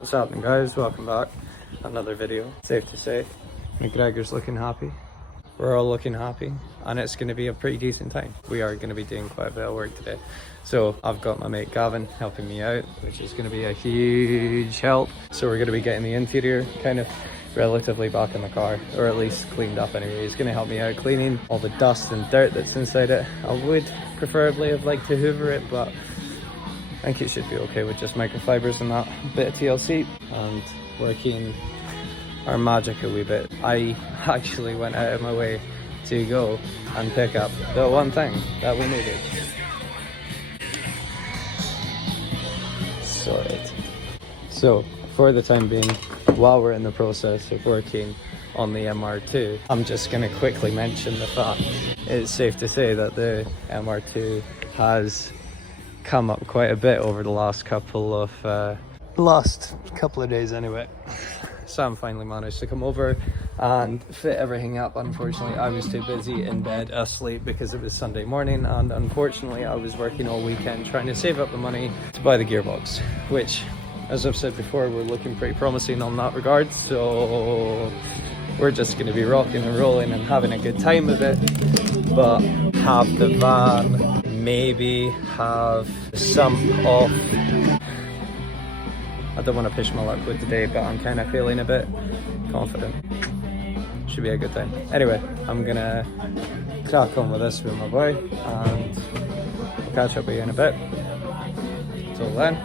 What's happening, guys? Welcome back. Another video. Safe to say, McGregor's looking happy. We're all looking happy, and it's going to be a pretty decent time. We are going to be doing quite a bit of work today. So I've got my mate Gavin helping me out, which is going to be a huge help. So we're going to be getting the interior kind of relatively back in the car, or at least cleaned up anyway. He's going to help me out cleaning all the dust and dirt that's inside it. I would preferably have liked to hoover it, but I think it should be okay with just microfibers and that bit of TLC and working our magic a wee bit. I actually went out of my way to go and pick up the one thing that we needed. Sorted. So, for the time being, while we're in the process of working on the MR2, I'm just going to quickly mention the fact it's safe to say that the MR2 has come up quite a bit over the last couple of days anyway. Sam finally managed to come over and fit everything up. Unfortunately, I was too busy in bed asleep because it was Sunday morning, and unfortunately I was working all weekend trying to save up the money to buy the gearbox, which, as I've said before, we're looking pretty promising on that regard. So we're just going to be rocking and rolling and having a good time with it, but have the van, maybe have some off. I don't want to push my luck with today, but I'm kind of feeling a bit confident. Should be a good time. Anyway, I'm gonna crack on with this with my boy, and I'll catch up with you in a bit. Till then.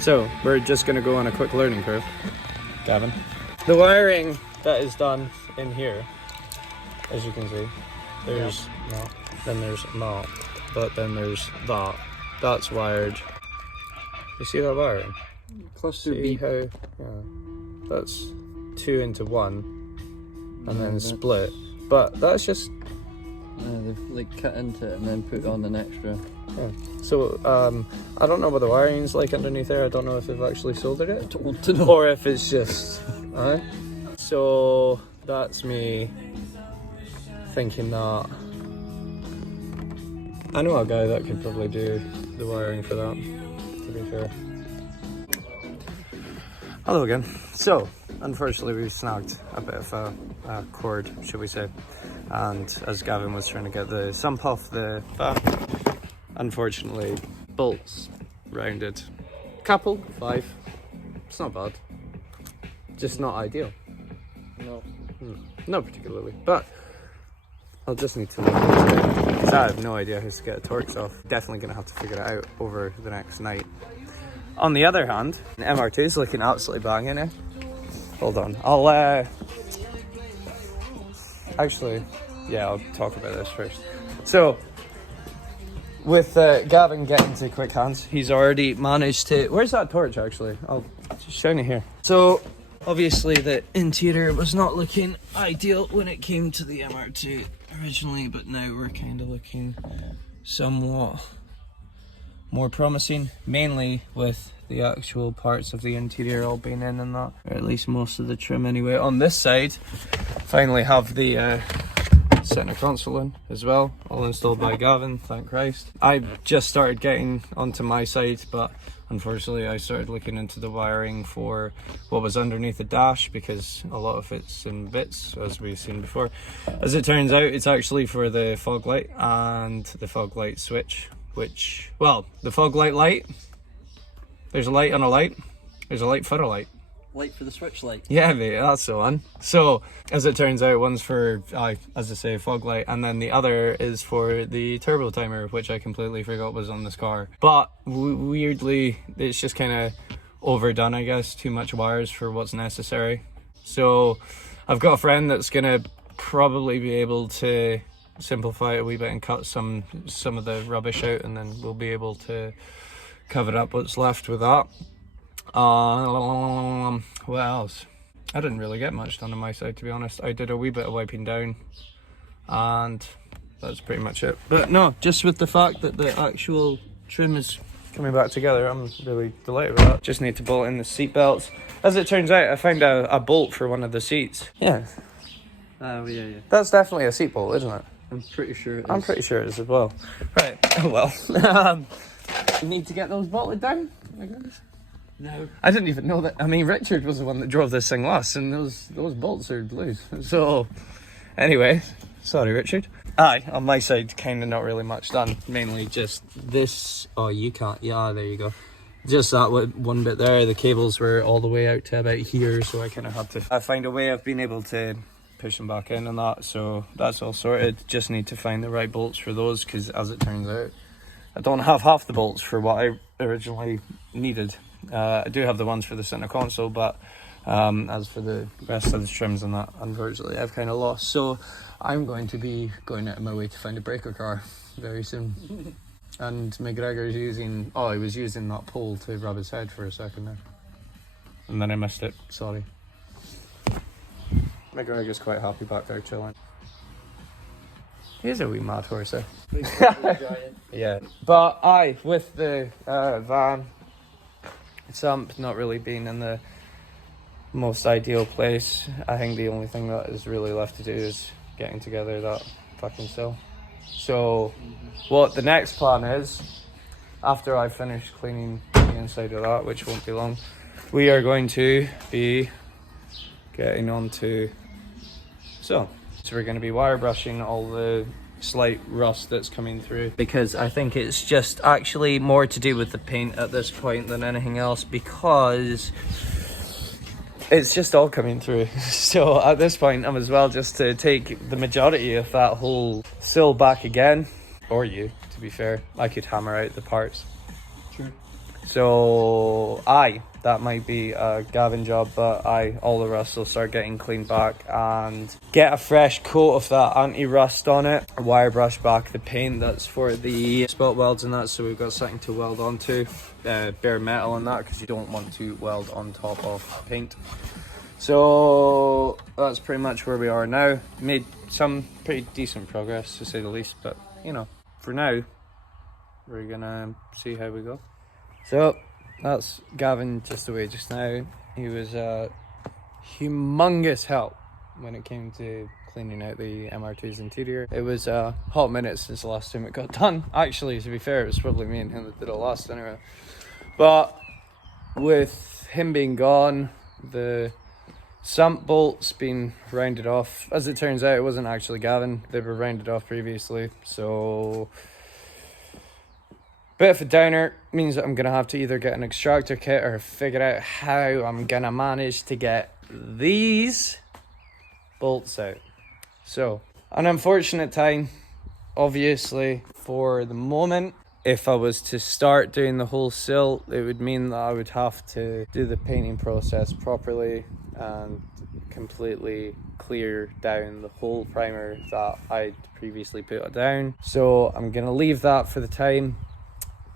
So, we're just gonna go on a quick learning curve, Gavin. The wiring that is done in here, as you can see, there's not, then there's not, but then there's that. That's wired. You see that wiring? Cluster See B. how? Yeah, that's 2 into 1, and then split. But that's just. They've like cut into it and then put on an extra. Yeah. So I don't know what the wiring's like underneath there. I don't know if they've actually soldered it, or if it's just. Alright. So that's me thinking that I know a guy that could probably do the wiring for that, to be fair. Hello again. So, unfortunately we've snagged a bit of a cord, should we say, and as Gavin was trying to get the sump off the van, unfortunately bolts rounded. Couple, 5. It's not bad. Just not ideal. No. Not particularly, but I'll just need to look into it because I have no idea how to get the Torx off. Definitely going to have to figure it out over the next night. On the other hand, the MR2 is looking absolutely banging now. Hold on, I'll actually, yeah, I'll talk about this first. So, with Gavin getting to quick hands, he's already managed to. Where's that torch actually? I'll just shine it here. So, obviously, the interior was not looking ideal when it came to the MR2 originally, but now we're kind of looking somewhat more promising, mainly with the actual parts of the interior all being in and that, or at least most of the trim anyway. On this side, finally have the center console in as well, all installed by Gavin, thank Christ. I just started getting onto my side, but unfortunately I started looking into the wiring for what was underneath the dash because a lot of it's in bits, as we've seen before. As it turns out, it's actually for the fog light and the fog light switch, which, well, the fog light, there's a light on a light, there's a light for a light. Light for the switch light. Yeah, mate, that's the one. So, as it turns out, one's for, as I say, fog light, and then the other is for the turbo timer, which I completely forgot was on this car. But weirdly, it's just kind of overdone, I guess. Too much wires for what's necessary. So, I've got a friend that's gonna probably be able to simplify it a wee bit and cut some of the rubbish out, and then we'll be able to cover up what's left with that. What else? I didn't really get much done on my side, to be honest. I did a wee bit of wiping down, and that's pretty much it. But no, just with the fact that the actual trim is coming back together, I'm really delighted with that. Just need to bolt in the seat belts. As it turns out, I found a bolt for one of the seats. Yeah. Yeah. That's definitely a seat bolt, isn't it? I'm pretty sure it is. I'm pretty sure it is as well. Right, oh well. You need to get those bolted down, I guess. No. I didn't even know that. I mean, Richard was the one that drove this thing last, and those bolts are loose. So, anyway, sorry, Richard. Aye, on my side, kind of not really much done. Mainly just this. Oh, you can't. Yeah, there you go. Just that one bit there. The cables were all the way out to about here, so I kind of had to find a way of being able to push them back in and that. So that's all sorted. Just need to find the right bolts for those, because as it turns out, I don't have half the bolts for what I originally needed. I do have the ones for the center console, but as for the rest of the trims and that, unfortunately, I've kind of lost. So I'm going to be going out of my way to find a breaker car very soon. And McGregor's using... Oh, he was using that pole to rub his head for a second there. And then I missed it, sorry. McGregor's quite happy back there chilling. He's a wee mad horse, eh? Yeah. But aye, with the van, Sump not really being in the most ideal place, I think the only thing that is really left to do is getting together that fucking sill. So what the next plan is, after I finish cleaning the inside of that, which won't be long, we are going to be getting on to so we're going to be wire brushing all the slight rust that's coming through, because I think it's just actually more to do with the paint at this point than anything else, because it's just all coming through. So at this point, I'm as well just to take the majority of that whole sill back again, or you, to be fair. I could hammer out the parts. True. So that might be a Gavin job, but all the rust will start getting cleaned back and get a fresh coat of that anti-rust on it. Wire brush back the paint that's for the spot welds and that, so we've got something to weld onto. Bare metal on that, because you don't want to weld on top of paint. So that's pretty much where we are now. Made some pretty decent progress, to say the least, but you know, for now we're gonna see how we go. So that's Gavin just away just now. He was a humongous help when it came to cleaning out the MR2's interior. It was a hot minute since the last time it got done. Actually, to be fair, it was probably me and him that did it last anyway. But with him being gone, the sump bolts being rounded off. As it turns out, it wasn't actually Gavin. They were rounded off previously. So bit of a downer, means that I'm going to have to either get an extractor kit or figure out how I'm going to manage to get these bolts out. So, an unfortunate time, obviously, for the moment. If I was to start doing the whole sill, it would mean that I would have to do the painting process properly and completely clear down the whole primer that I'd previously put down. So I'm going to leave that for the time.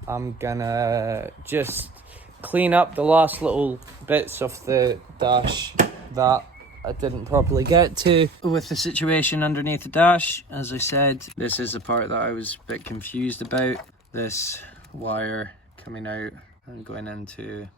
I'm gonna just clean up the last little bits of the dash that I didn't properly get to with the situation underneath the dash. As I said, this is the part that I was a bit confused about. This wire coming out and going into,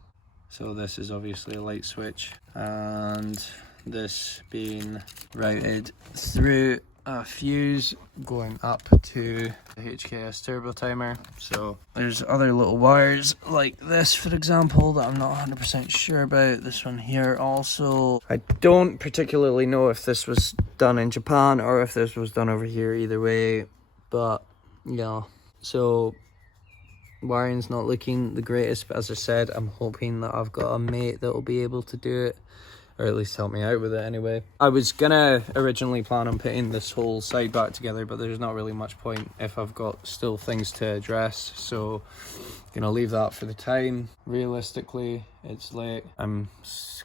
so this is obviously a light switch, and this being routed through a fuse going up to the HKS turbo timer. So there's other little wires like this, for example, that I'm not 100% sure about. This one here also. I don't particularly know if this was done in Japan or if this was done over here, either way, but yeah. So wiring's not looking the greatest, but as I said, I'm hoping that I've got a mate that will be able to do it, or at least help me out with it anyway. I was gonna originally plan on putting this whole side back together, but there's not really much point if I've got still things to address, so gonna leave that for the time. Realistically, it's late, I'm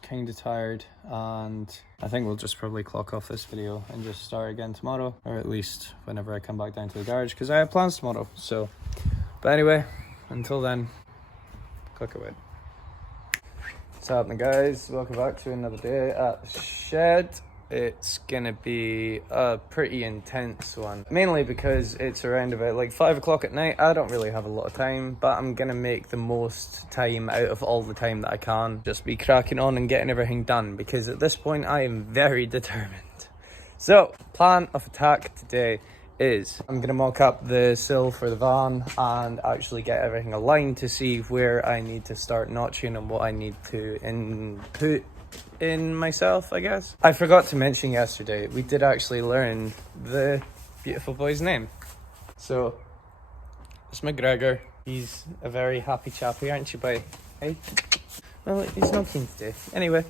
kind of tired, and I think we'll just probably clock off this video and just start again tomorrow, or at least whenever I come back down to the garage, because I have plans tomorrow. So, but anyway, until then, click away. What's happening, guys? Welcome back to another day at the shed. It's gonna be a pretty intense one, mainly because it's around about like 5 o'clock at night. I don't really have a lot of time, but I'm gonna make the most time out of all the time that I can. Just be cracking on and getting everything done, because at this point I am very determined. So, plan of attack today is I'm gonna mock up the sill for the van and actually get everything aligned to see where I need to start notching and what I need to input in myself, I guess. I forgot to mention yesterday, we did actually learn the beautiful boy's name. So it's McGregor. He's a very happy chappy, aren't you, boy? Hey? Well, he's not keen today. Anyway,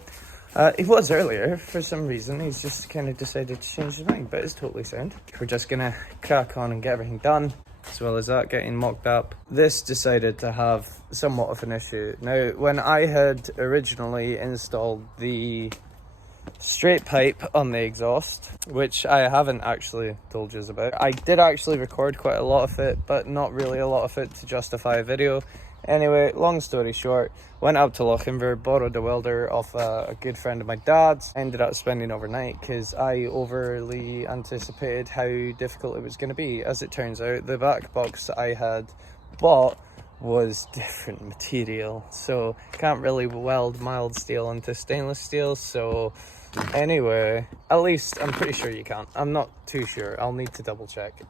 he was earlier. For some reason, he's just kind of decided to change his mind, but it's totally sound. We're just gonna crack on and get everything done, as well as that, getting mocked up. This decided to have somewhat of an issue. Now, when I had originally installed the straight pipe on the exhaust, which I haven't actually told you about. I did actually record quite a lot of it, but not really a lot of it to justify a video. Anyway, long story short, went up to Lochinver, borrowed a welder off a good friend of my dad's, ended up spending overnight because I overly anticipated how difficult it was going to be. As it turns out, the back box that I had bought was different material, so can't really weld mild steel into stainless steel. So anyway, at least I'm pretty sure you can't. I'm not too sure, I'll need to double check.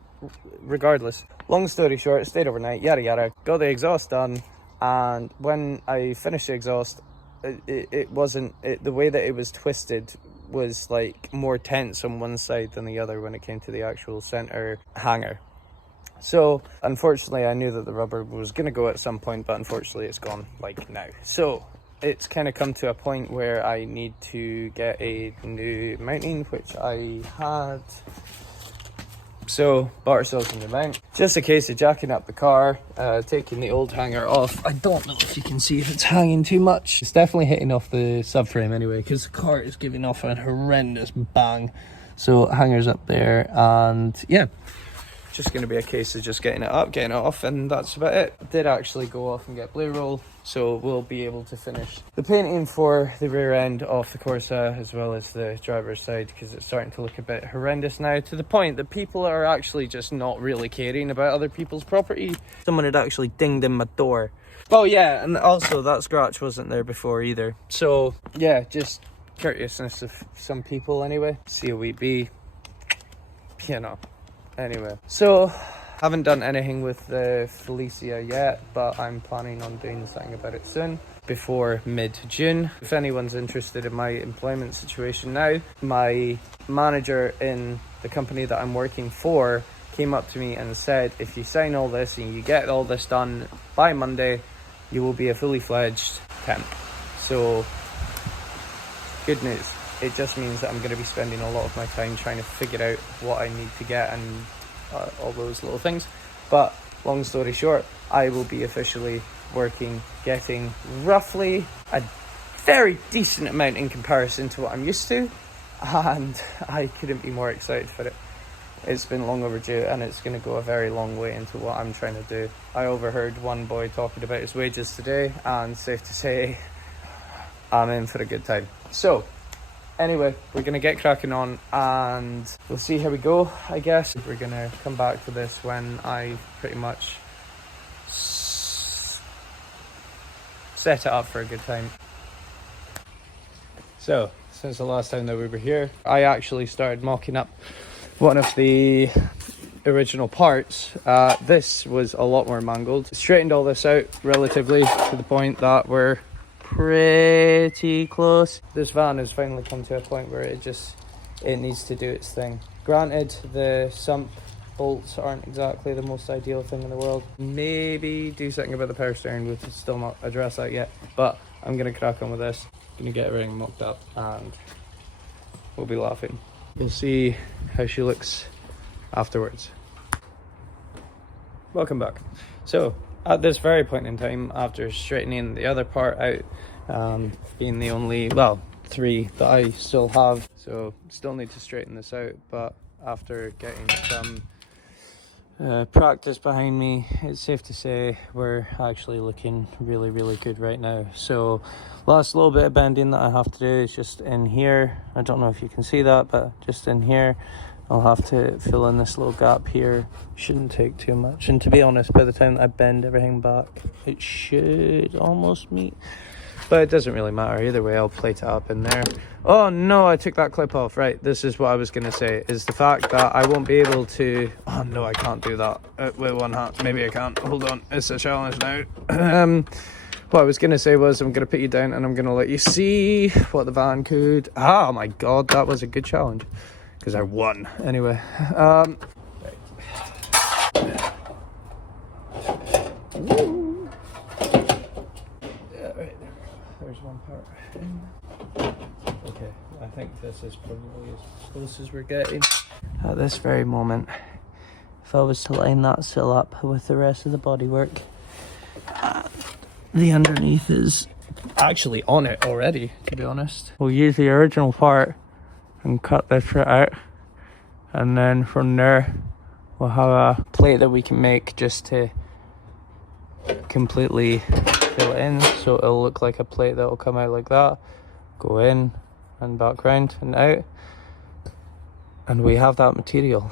Regardless, long story short, stayed overnight, yada yada, got the exhaust done, and when I finished the exhaust, it wasn't, the way that it was twisted was like more tense on one side than the other when it came to the actual center hanger. So unfortunately, I knew that the rubber was going to go at some point, but unfortunately it's gone like now. So it's kind of come to a point where I need to get a new mounting, which I had. So bought ourselves a new mount. Just a case of jacking up the car, taking the old hanger off. I don't know if you can see if it's hanging too much. It's definitely hitting off the subframe anyway, because the car is giving off a horrendous bang. So hanger's up there, and yeah, just going to be a case of just getting it up, getting it off, and that's about it. Did actually go off and get blue roll, so we'll be able to finish the painting for the rear end of the Corsa as well as the driver's side, because it's starting to look a bit horrendous now, to the point that people are actually just not really caring about other people's property. Someone had actually dinged in my door. Oh yeah, and also that scratch wasn't there before either. So yeah, just courteousness of some people anyway. COEB, you know. Anyway, so haven't done anything with the Felicia yet, but I'm planning on doing something about it soon, before mid-June. If anyone's interested in my employment situation now, my manager in the company that I'm working for came up to me and said, if you sign all this and you get all this done by Monday, you will be a fully fledged temp. So good news. It just means that I'm going to be spending a lot of my time trying to figure out what I need to get and all those little things. But long story short, I will be officially working, getting roughly a very decent amount in comparison to what I'm used to, and I couldn't be more excited for it. It's been long overdue, and it's going to go a very long way into what I'm trying to do. I overheard one boy talking about his wages today, and safe to say, I'm in for a good time. So anyway, we're going to get cracking on and we'll see how we go, I guess. We're going to come back to this when I pretty much set it up for a good time. So, since the last time that we were here, I actually started mocking up one of the original parts. This was a lot more mangled. Straightened all this out relatively to the point that we're pretty close. This van has finally come to a point where it needs to do its thing. Granted, the sump bolts aren't exactly the most ideal thing in the world. Maybe do something about the power steering, we've still not addressed that yet, but I'm gonna crack on with this. Gonna get everything mocked up and we'll be laughing. You'll see how she looks afterwards. Welcome back. So at this very point in time, after straightening the other part out, being the only, well, 3 that I still have, so still need to straighten this out, but after getting some practice behind me, it's safe to say we're actually looking really, really good right now. So last little bit of bending that I have to do is just in here. I don't know if you can see that, but just in here. I'll have to fill in this little gap here. Shouldn't take too much, and to be honest, by the time I bend everything back, it should almost meet. But it doesn't really matter either way. I'll plate it up in there. Oh no, I took that clip off. Right, this is what I was gonna say, is the fact that I won't be able to, oh no, I can't do that with one hand. Maybe I can't. Hold on, it's a challenge now. What I was gonna say was I'm gonna put you down and I'm gonna let you see what the van could. Oh my god, that was a good challenge because I won. Anyway, right. Yeah, right. There's one part. Okay, I think this is probably as close as we're getting. At this very moment, if I was to line that sill up with the rest of the bodywork, the underneath is actually on it already, to be honest. We'll use the original part and cut this bit out, and then from there we'll have a plate that we can make just to completely fill it in, so it'll look like a plate that will come out like that, go in and back round and out, and we have that material.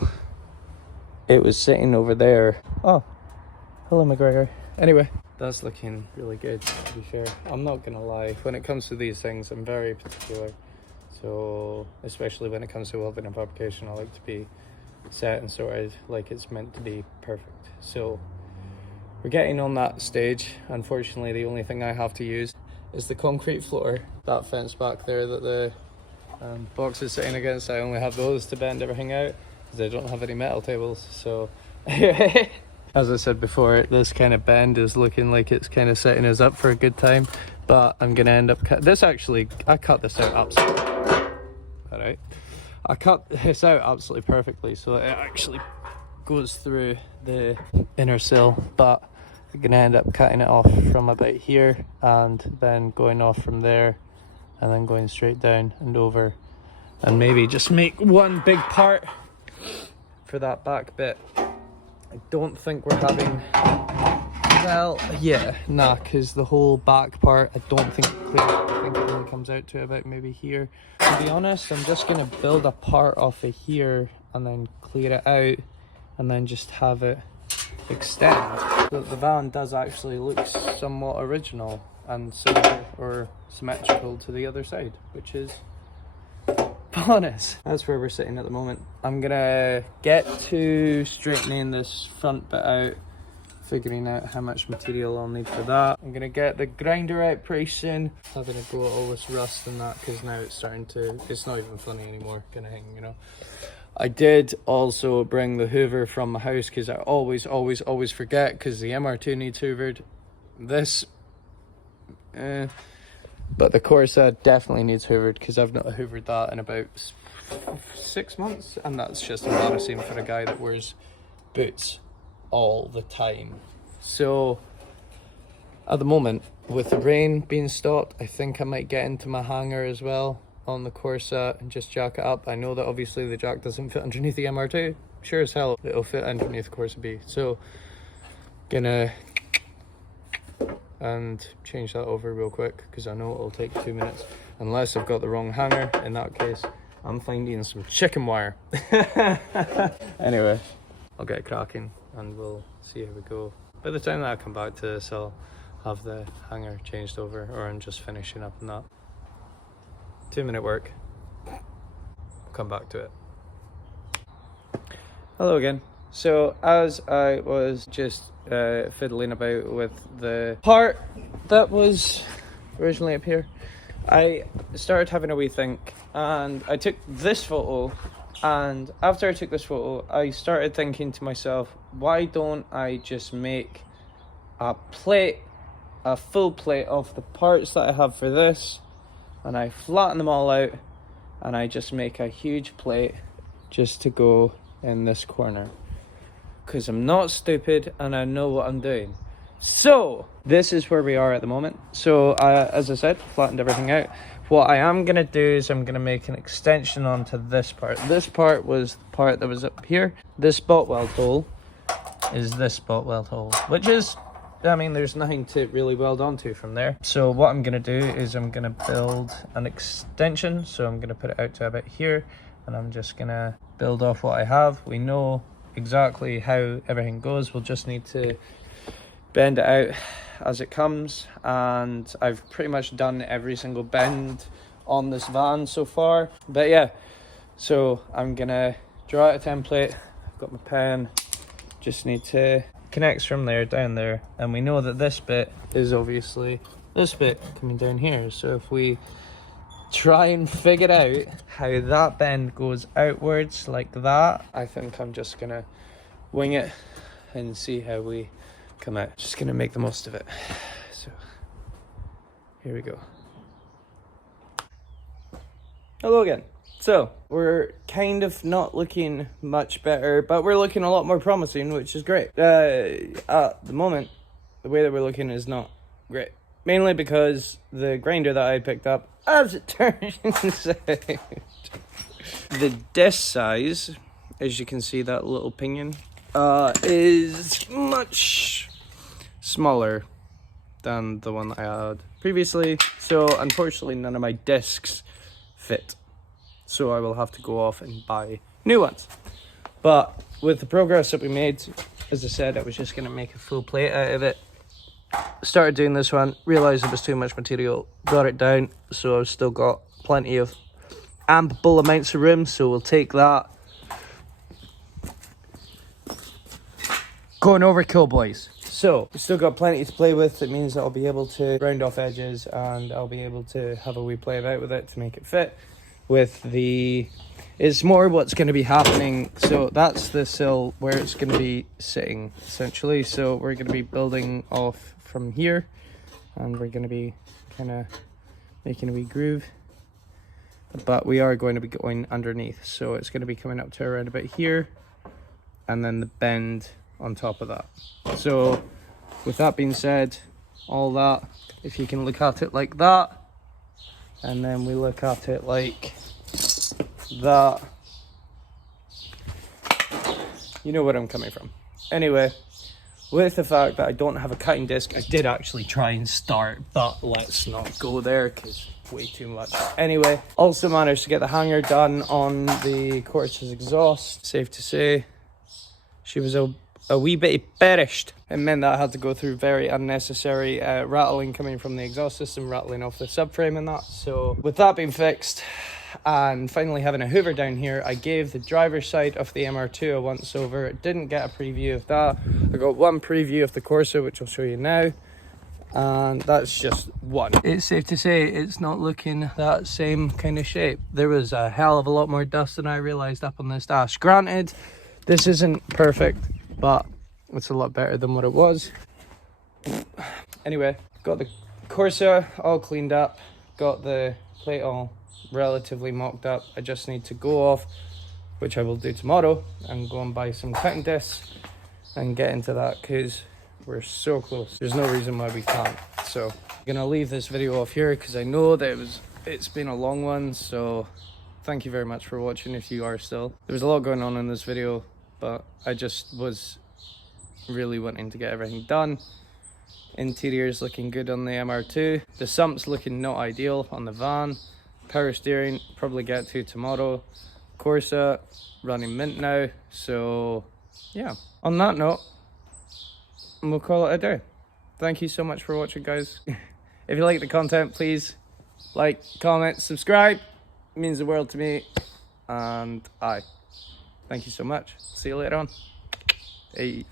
It was sitting over there. Oh, hello McGregor. Anyway, that's looking really good, to be fair. I'm not gonna lie, when it comes to these things I'm very particular, so especially when it comes to welding and fabrication, I like to be set and sorted like it's meant to be perfect. So we're getting on that stage. Unfortunately, the only thing I have to use is the concrete floor. That fence back there that the box is sitting against, I only have those to bend everything out because I don't have any metal tables. So as I said before, this kind of bend is looking like it's kind of setting us up for a good time, but I'm gonna end up this actually, I cut this out absolutely, all right, I cut this out absolutely perfectly so it actually goes through the inner sill, but I'm gonna end up cutting it off from about here and then going off from there and then going straight down and over, and maybe just make one big part for that back bit. I don't think we're having, well, yeah, nah, because the whole back part I don't think clear. I think it only comes out to about maybe here. To be honest, I'm just gonna build a part off of here and then clear it out and then just have it extend. The van does actually look somewhat original and similar or symmetrical to the other side, which is bonus. That's where we're sitting at the moment. I'm gonna get to straightening this front bit out, figuring out how much material I'll need for that. I'm gonna get the grinder out pretty soon, having a go at all this rust and that, because now it's starting to, it's not even funny anymore kind of thing, you know. I did also bring the hoover from my house because I always forget, because the MR2 needs hoovered. This but the Corsa definitely needs hoovered because I've not hoovered that in about 6 months, and that's just embarrassing for a guy that wears boots all the time. So at the moment, with the rain being stopped, I think I might get into my hanger as well on the Corsa and just jack it up. I know that obviously the jack doesn't fit underneath the MR2. Sure as hell it'll fit underneath the Corsa B. So gonna and change that over real quick because I know it'll take 2 minutes, unless I've got the wrong hanger. In that case, I'm finding some chicken wire. Anyway, I'll get cracking and we'll see how we go. By the time that I come back to this, I'll have the hanger changed over, or I'm just finishing up on that. 2-minute work. I'll come back to it. Hello again. So as I was just fiddling about with the part that was originally up here, I started having a wee think, and I took this photo, and after I took this photo I started thinking to myself, why don't I just make a plate, a full plate of the parts that I have for this, and I flatten them all out and I just make a huge plate just to go in this corner, because I'm not stupid and I know what I'm doing. So this is where we are at the moment. So as I said, flattened everything out. What I am gonna do is I'm gonna make an extension onto this part. This part was the part that was up here. This spot weld hole is this spot weld hole, which is, I mean, there's nothing to really weld onto from there. So what I'm gonna do is I'm gonna build an extension. So I'm gonna put it out to about here, and I'm just gonna build off what I have. We know exactly how everything goes. We'll just need to bend it out as it comes, and I've pretty much done every single bend on this van so far. But yeah, so I'm gonna draw out a template. I've got my pen, just need to connect from there down there, and we know that this bit is obviously this bit coming down here. So if we try and figure out how that bend goes outwards like that, I think I'm just gonna wing it and see how we come out. Just gonna make the most of it. So here we go. Hello again. So we're kind of not looking much better, but we're looking a lot more promising, which is great. At the moment, the way that we're looking is not great, mainly because the grinder that I picked up, as it turns out, the disc size, as you can see, that little pinion, is much smaller than the one that I had previously. So unfortunately, none of my discs fit. So I will have to go off and buy new ones. But with the progress that we made, as I said, I was just going to make a full plate out of it. Started doing this one, realised it was too much material, brought it down, so I've still got plenty of ample amounts of room, so we'll take that. Going overkill, boys. So, we've still got plenty to play with. It means that I'll be able to round off edges, and I'll be able to have a wee play about with it to make it fit. With the, it's more what's going to be happening. So that's the sill where it's going to be sitting, essentially. So we're going to be building off from here, and we're going to be kind of making a wee groove, but we are going to be going underneath. So it's going to be coming up to around about here, and then the bend on top of that. So with that being said, all that, if you can look at it like that, and then we look at it like that, you know where I'm coming from. Anyway, with the fact that I don't have a cutting disc, I did actually try and start, but let's not go there because way too much. Anyway, also managed to get the hanger done on the Corsa's exhaust. Safe to say, she was a wee bit perished. It meant that I had to go through very unnecessary rattling coming from the exhaust system, rattling off the subframe and that. So with that being fixed, and finally having a hoover down here, I gave the driver's side of the MR2 a once over. Didn't get a preview of that. I got one preview of the Corsa, which I'll show you now, and that's just one. It's safe to say it's not looking that same kind of shape. There was a hell of a lot more dust than I realized up on this dash. Granted, this isn't perfect, but it's a lot better than what it was. Anyway, got the Corsa all cleaned up, got the plate all relatively mocked up. I just need to go off, which I will do tomorrow, and go and buy some cutting discs and get into that, because we're so close. There's no reason why we can't. So I'm gonna leave this video off here because I know that it's been a long one. So thank you very much for watching if you are still. There was a lot going on in this video, but I just was really wanting to get everything done. Interior's looking good on the MR2. The sump's looking not ideal on the van. Power steering, probably get to tomorrow. Corsa running mint now. So yeah, on that note, we'll call it a day. Thank you so much for watching, guys. If you like the content, please like, comment, subscribe. It means the world to me. And thank you so much. See you later on. Hey.